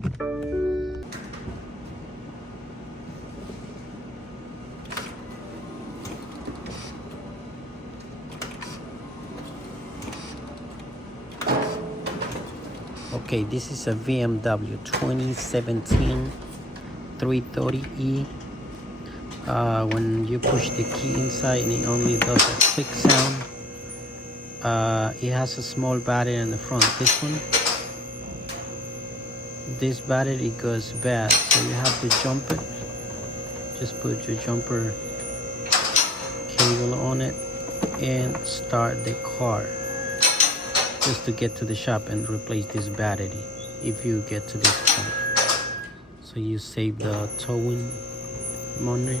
Okay, this is a BMW 2017 330e. When you push the key inside, and it only does a click sound. It has a small battery in the front. This battery goes bad, so you have to jump it. Just put your jumper cable on it and start the car, just to get to the shop and replace this battery if you get to this point. So you save the towing money.